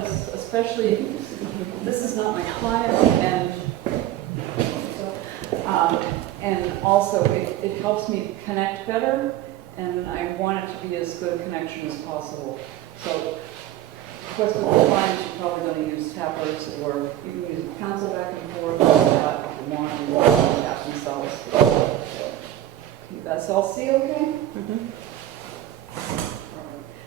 because especially, this is not my client, and also it helps me connect better, and I want it to be as good a connection as possible. So, of course, with the clients, you're probably going to use tappers, or you can use pencil back and forth, like that, if you want, and you want to tap themselves. You guys all see okay? Mhm.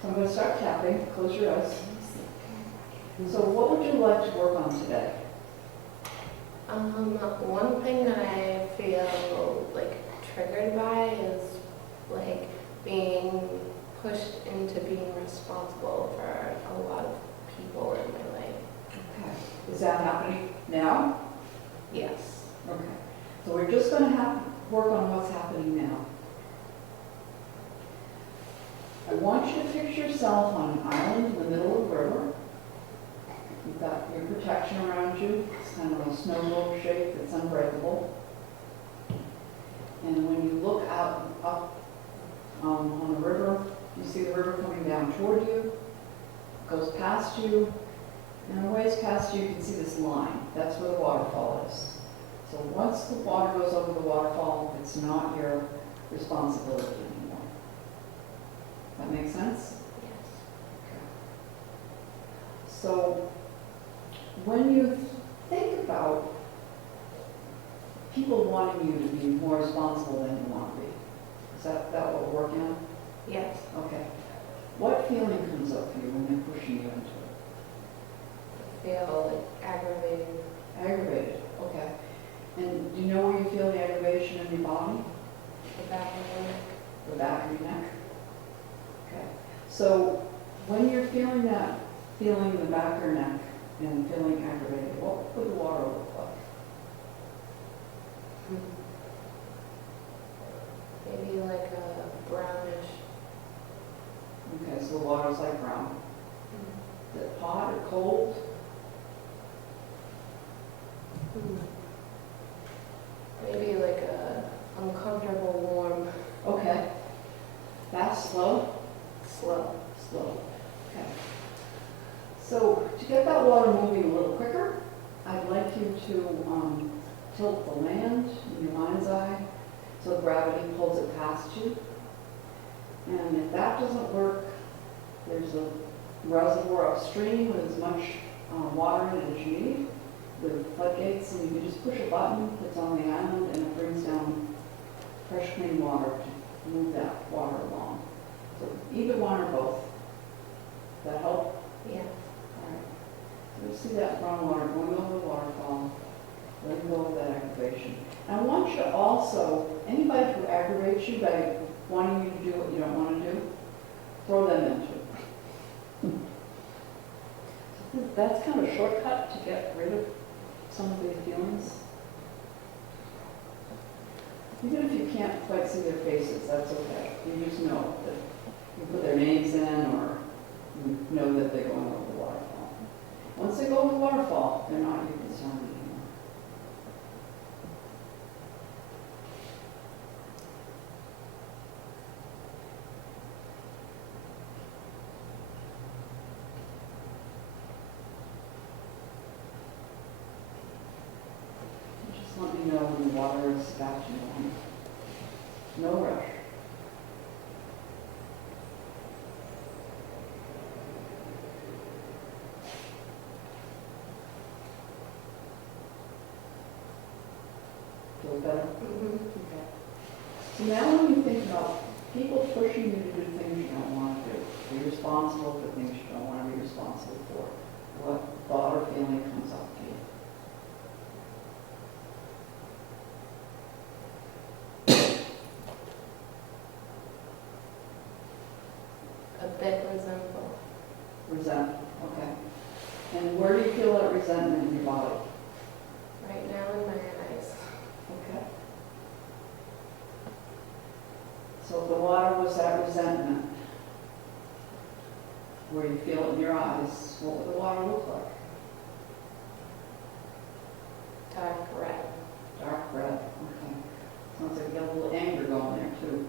So I'm going to start tapping. Close your eyes. So what would you like to work on today? One thing that I feel like triggered by is like being pushed into being responsible for a lot of people in my life. Okay. Is that happening now? Yes. Okay. So we're just going to work on what's happening now. I want you to picture yourself on an island in the middle of the river. You've got your protection around you. It's kind of a snow globe shape that's unbreakable. And when you look out up on the river, you see the river coming down toward you. It goes past you. And a ways past you, you can see this line. That's where the waterfall is. So once the water goes over the waterfall, it's not your responsibility anymore. That make sense? Yes. So when you think about people wanting you to be more responsible than you want to be, is that what we're working on? Yes. Okay. What feeling comes up for you when they're pushing you into it? I feel like aggravated. Aggravated. Okay. And do you know where you feel the aggravation in your body? The back of my neck. The back of your neck? Okay. So when you're feeling that, feeling the back of your neck and feeling aggravated, what would the water look like? Maybe like a brownish. Okay, so the water's like brown. Is it hot or cold? Maybe like a uncomfortable warm. Okay. Fast, slow? Slow. Slow. Okay. So to get that water moving a little quicker, I'd like you to tilt the land in your mind's eye so gravity pulls it past you. And if that doesn't work, there's a reservoir upstream with as much water in it as you need, with floodgates, and you can just push a button that's on the island and it brings down fresh clean water to move that water along. So either one or both. Does that help? Yeah. All right. So you see that brown water going over the waterfall, letting go of that aggravation. And I want you to also, anybody who aggravates you by wanting you to do what you don't want to do, throw them into it. That's kind of a shortcut to get rid of some of these feelings. Even if you can't quite see their faces, that's okay. You just know that you put their names in, or you know that they're going over the waterfall. Once they go over the waterfall, they're not your concern anymore. Just let me know when the water is about to move. No rush. Feel better? Okay. So now when you think about people pushing you to do things you don't want to do, be responsible for things you don't want to be responsible for, what thought or feeling comes up to you? A bit resentful. Resentment, okay. And where do you feel that resentment in your body? Right now in my eyes. Okay. So if the water was that resentment, where you feel it in your eyes, what would the water look like? Dark red. Dark red, okay. Sounds like you got a little anger going there too.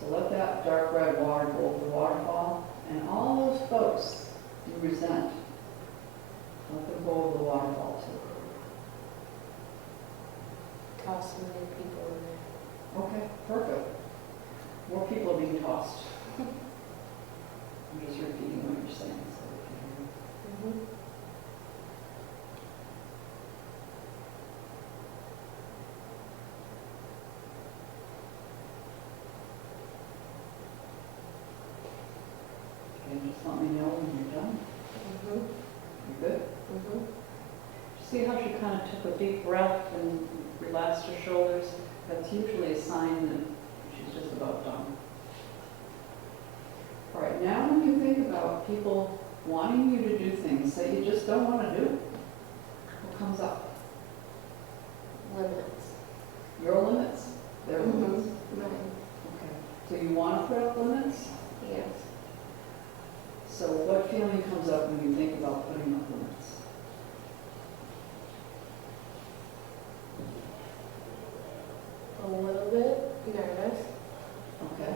So let that dark red water go over the waterfall, and all those folks lost. I'm just repeating what you're saying. So we can hear you. Mhm. Okay, just let me know when you're done. Mhm. You good? Mhm. See how she kind of took a deep breath and relaxed her shoulders? That's usually a sign that she's just about done. All right, now when you think about people wanting you to do things that you just don't want to do, what comes up? Limits. Your limits? Their limits? Mine. Okay. So you want to put up limits? Yes. So what feeling comes up when you think about putting up limits? A little bit nervous. Okay.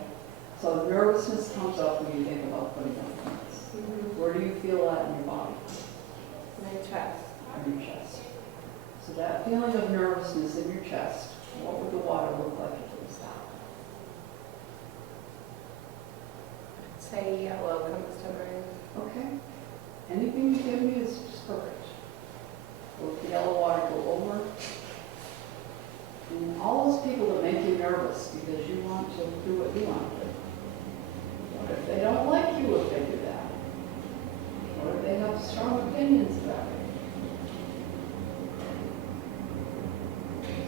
So nervousness comes up when you think about putting up limits. Mhm. Where do you feel that in your body? My chest. In your chest. So that feeling of nervousness in your chest, what would the water look like if it was that? Say yellow comes to mind. Okay. Anything you give me is just perfect. Will the yellow water go over? And all those people that make you nervous because you want to do what you want to do. What if they don't like you if they do that? What if they have strong opinions about it?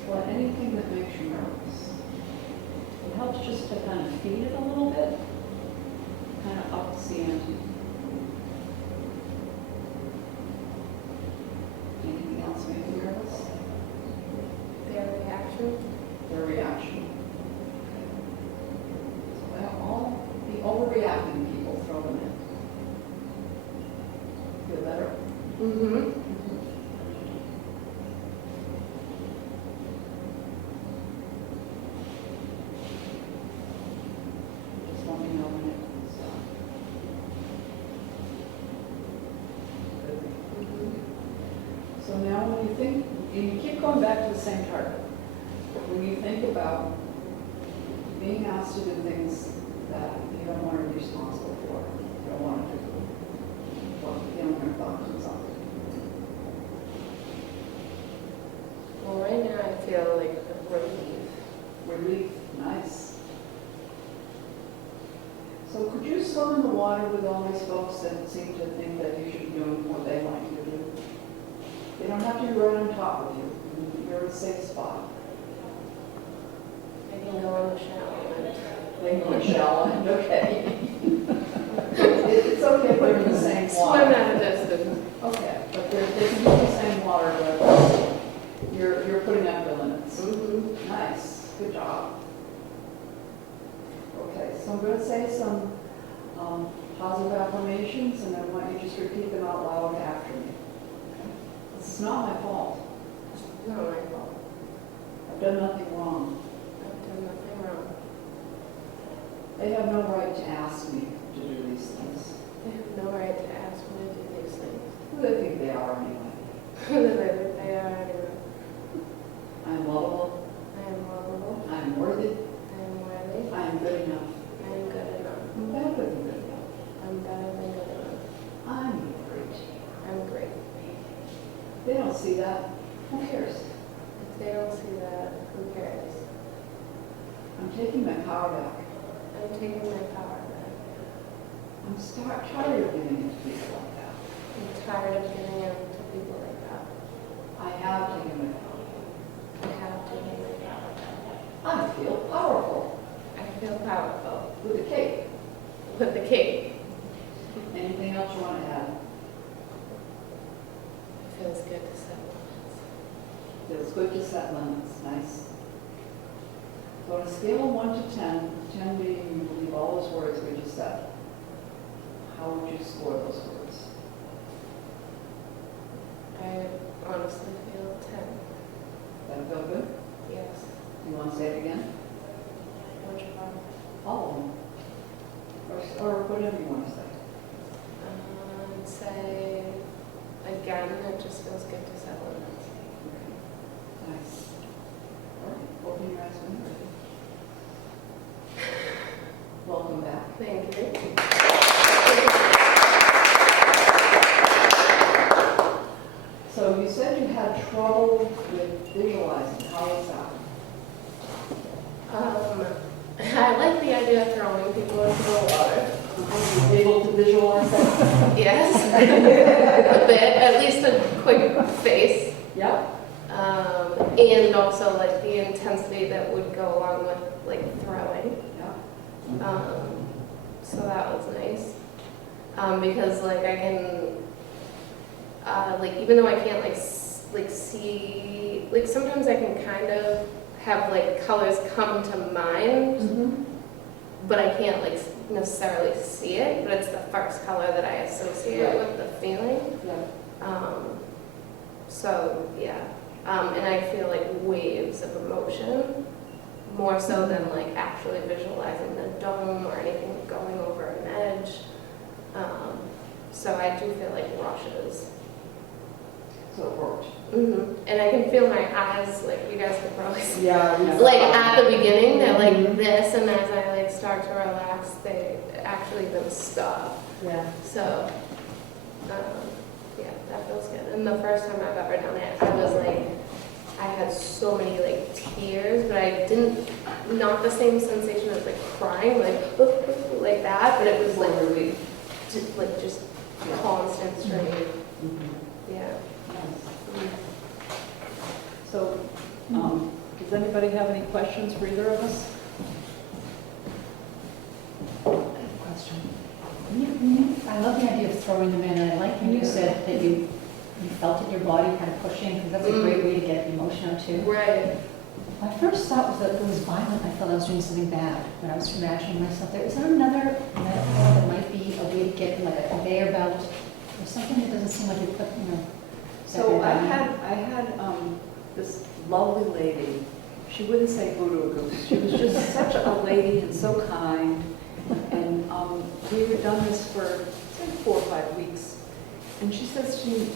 So anything that makes you nervous. It helps just to kind of feed it a little bit, kind of ups the ante. Anything else make you nervous? Their reaction. Their reaction. So all the overreacting people, throw them in. Feel better? Mhm. Just let me know when it comes down. Good. Mhm. So now when you think, you keep going back to the same target. When you think about being asked to do things that you don't want to be responsible for, you don't want to do, what feeling or thought comes up? Well, right now I feel like relief. Relief, nice. So could you swim in the water with all these folks that seem to think that you should be doing what they want you to do? They don't have to be right on top of you. You're in a safe spot. I can go in the shower and They go in shallow end, okay. It's okay, but in the same water. swim at a distance. Okay, but they can be in the same water, but you're putting up your limits. Mhm. Nice, good job. Okay, so I'm going to say some positive affirmations, and I want you to just repeat them out loud after me. Okay? This is not my fault. It's not my fault. I've done nothing wrong. I've done nothing wrong. They have no right to ask me to do these things. They have no right to ask me to do these things. Who do they think they are anyway? They are anyway. I'm lovable. I am lovable. I'm worthy. I am worthy. I am good enough. I am good enough. I'm better than good enough. I'm better than good enough. I'm great. I'm great. They don't see that. Who cares? If they don't see that, who cares? I'm taking my power back. I'm taking my power back. I'm tired of giving it to people like that. I'm tired of giving it to people like that. I have taken my power back. I have taken my power back. I feel powerful. I feel powerful. With a cake. With the cake. Anything else you want to add? It feels good to set limits. Feels good to set limits. Nice. So on a scale of 1 to 10, 10 being you believe all those words we just said, how would you score those words? I honestly feel 10. That feel good? Yes. You want to say it again? Which one? All of them. Or whatever you want to say. Say, again, it just feels good to set limits. Okay. Nice. All right. Open your eyes when you're ready. Welcome back. into the water. Are you able to visualize that? Yes, a bit, at least a quick face. Yeah. And also like the intensity that would go along with like throwing. Yeah. So that was nice. Because like I can, like even though I can't like see, like sometimes I can kind of have like colors come to mind, Mm-hmm. but I can't like necessarily see it, but it's the first color that I associate Right. with the feeling. Yeah. So yeah, and I feel like waves of emotion more so than like actually visualizing the dome or anything going over an edge. So I do feel like rushes. So it worked. And I can feel my eyes, like you guys can probably see. Yeah. Like at the beginning, they're like this, and as I like start to relax, they actually then stop. Yeah. So, yeah, that feels good. And the first time I've ever done it, I was like, I had so many like tears, but I didn't, not the same sensation as like crying, like that, but it was like really, just constant stream. Mm-hmm. Yeah. Nice. So, does anybody have any questions for either of us? Question. I love the idea of throwing them in, and I like when you said that you felt it in your body kind of pushing, because that's a great way to get the emotion out too. Right. My first thought was that it was violent. I felt I was doing something bad when I was imagining myself there. Is there another metaphor that might be a way to get like a conveyor belt or something that doesn't seem like you put, So I had this lovely lady. She wouldn't say voodoo goose. She was just such a lady and so kind. And we had done this for say 4 or 5 weeks. And she says to me,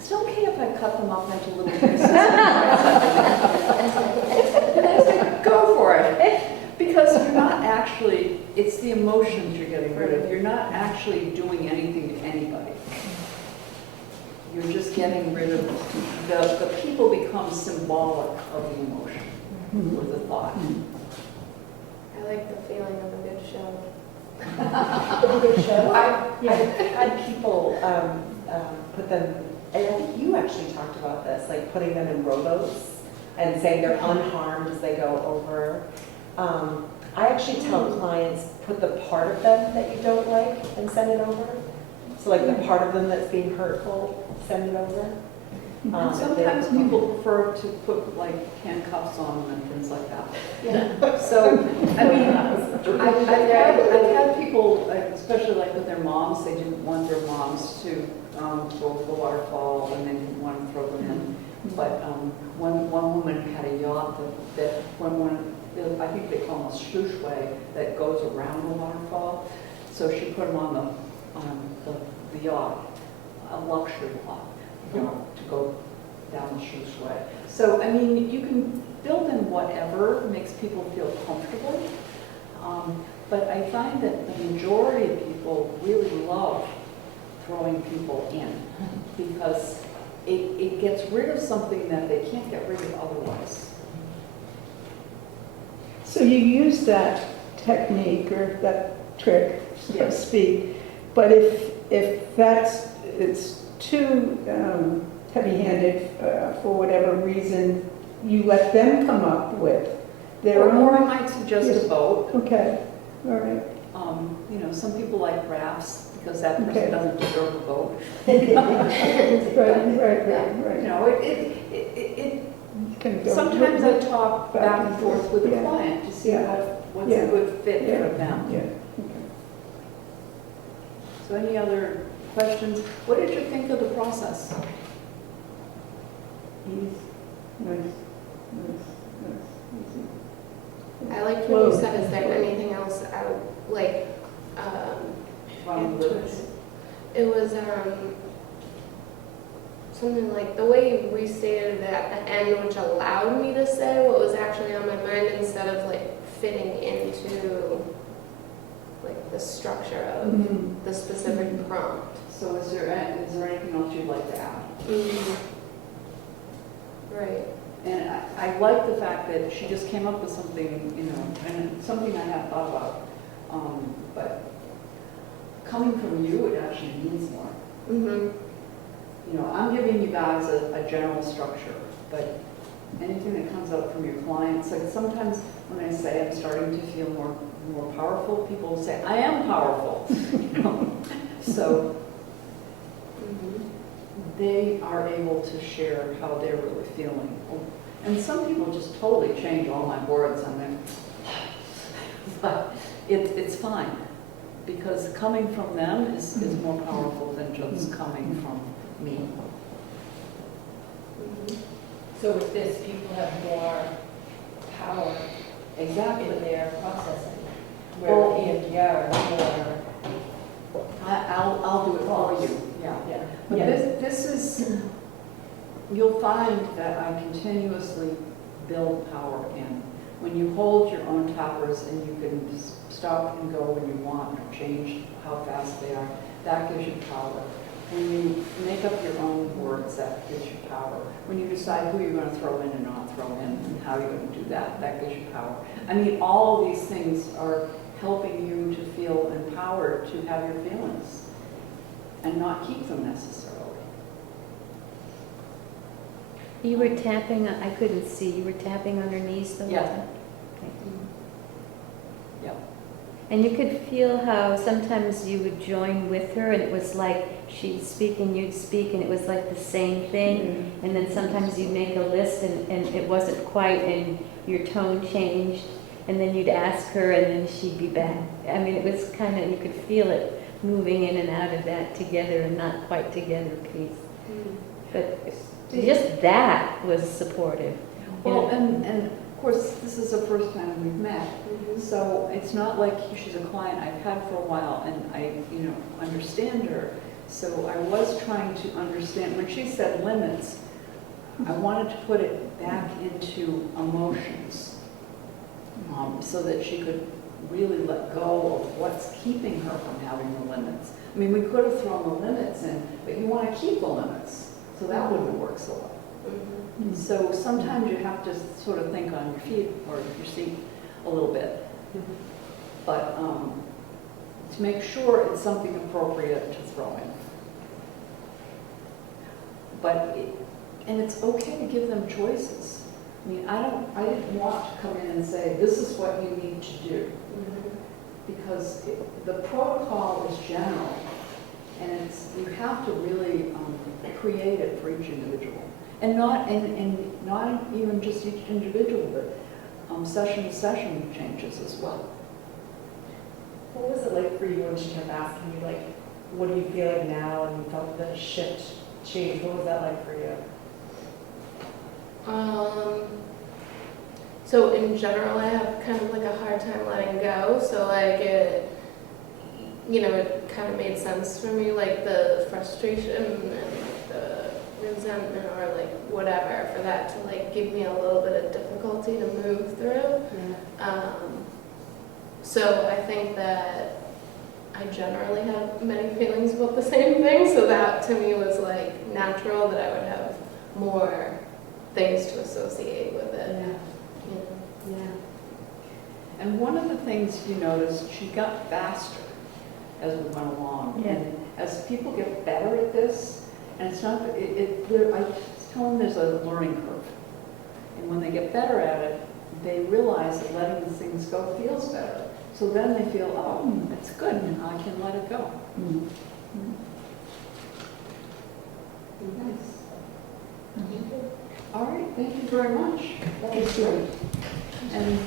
"Is it okay if I cut them up into little pieces?" And I said, "Go for it." Because you're not actually, it's the emotions you're getting rid of. You're not actually doing anything to anybody. You're just getting rid of, the people become symbolic of the emotion or the thought. I like the feeling of a good show. A good show. I've had people put them, and I think you actually talked about this, like putting them in rowboats and saying they're unharmed as they go over. I actually tell clients, put the part of them that you don't like and send it over. So like the part of them that's being hurtful, send it over. And sometimes people prefer to put like handcuffs on them and things like that. Yeah. So, I mean, I've had people, like, especially like with their moms, they didn't want their moms to go to the waterfall and they didn't want to throw them in. But one woman had a yacht that I think they call them a slushway, that goes around the waterfall. So she put them on the yacht, a luxury yacht, to go down the slushway. So, I mean, you can build in whatever makes people feel comfortable. But I find that the majority of people really love throwing people in because it gets rid of something that they can't get rid of otherwise. So you use that technique or that trick, so to Yes. speak, but if it's too heavy-handed for whatever reason, you let them come up with their Or I own. might suggest Yes. a boat. Okay, all right. Some people like rafts because that person Okay. doesn't deserve a boat. Right. You know, it Can go sometimes I talk back and forth with the Yeah. client to see Yeah. what's Yeah. a good fit Yeah. for them. Yeah, okay. So any other questions? What did you think of the process? Easy. Nice, easy. I liked when you Flow. said, is there anything else I would like, it was something like the way you restated it at the end, which allowed me to say what was actually on my mind instead of like fitting into like the structure of Mhm. the specific prompt. So is there anything else you'd like to add? Right. And I like the fact that she just came up with something, and something I had thought about. But coming from you, it actually means more. Mhm. You know, I'm giving you guys a general structure, but anything that comes up from your clients, like sometimes when I say I'm starting to feel more powerful, people will say, I am powerful. You know? So Mhm. they are able to share how they're really feeling. And some people just totally change all my words on them. But it's fine, because coming from them is more powerful than just coming from me. Mhm. So with this, people have more power Exactly. in their processing, Well- where EMDR is more, I'll do it for you, yeah. yeah. But this is, you'll find that I continuously build power in. When you hold your own tappers and you can stop and go when you want or change how fast they are, that gives you power. When you make up your own words, that gives you power. When you decide who you're going to throw in and not throw in and how you're going to do that, that gives you power. I mean, all of these things are helping you to feel empowered to have your feelings and not keep them necessarily. You were tapping, I couldn't see, you were tapping on her knees the whole Yeah. time? Okay. Yep. And you could feel how sometimes you would join with her and it was like she'd speak and you'd speak and it was like the same thing. And then sometimes you'd make a list and it wasn't quite and your tone changed. And then you'd ask her and then she'd be back. I mean, it was kind of, you could feel it moving in and out of that together and not quite together piece. Mhm. But just that was supportive. Well, and of course, this is the first time we've met. Mhm. So it's not like she's a client I've had for a while and I, understand her. So I was trying to understand, when she said limits, I wanted to put it back into emotions so that she could really let go of what's keeping her from having the limits. I mean, we could have thrown the limits in, but you want to keep the limits, so that wouldn't work so well. Mhm. So sometimes you have to sort of think on your feet or your seat a little bit. But to make sure it's something appropriate to throw in. And it's okay to give them choices. I mean, I didn't want to come in and say, this is what you need to do. Mhm. Because the protocol is general. And you have to really create it for each individual. And not even just each individual, but session to session changes as well. What was it like for you when she kept asking you, like, what are you feeling now? And you felt the shift change. What was that like for you? So in general, I have kind of like a hard time letting go. So like it kind of made sense for me, like the frustration and like the resentment or like whatever, for that to like give me a little bit of difficulty to move through. So I think that I generally have many feelings about the same thing, so that to me was like natural that I would have more things to associate with it. You know? Yeah. And one of the things you noticed, she got faster as we went along. Yeah. And as people get better at this, and it's not, I tell them there's a learning curve. And when they get better at it, they realize that letting the things go feels better. So then they feel, oh, it's good, I can let it go. Nice. All right, thank you very much. That was great. And